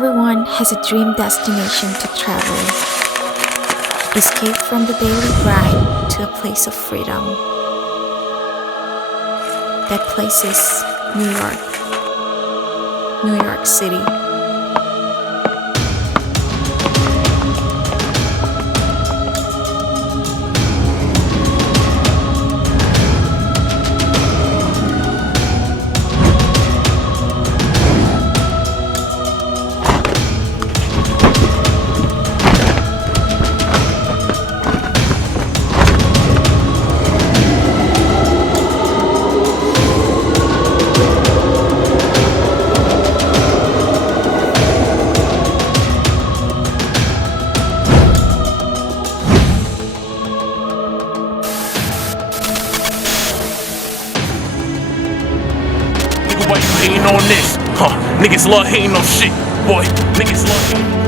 Everyone has a dream destination to travel. Escape from the daily grind to a place of freedom. That place is New York. New York City. Hating on this, niggas love hating on shit, boy. Niggas love hating.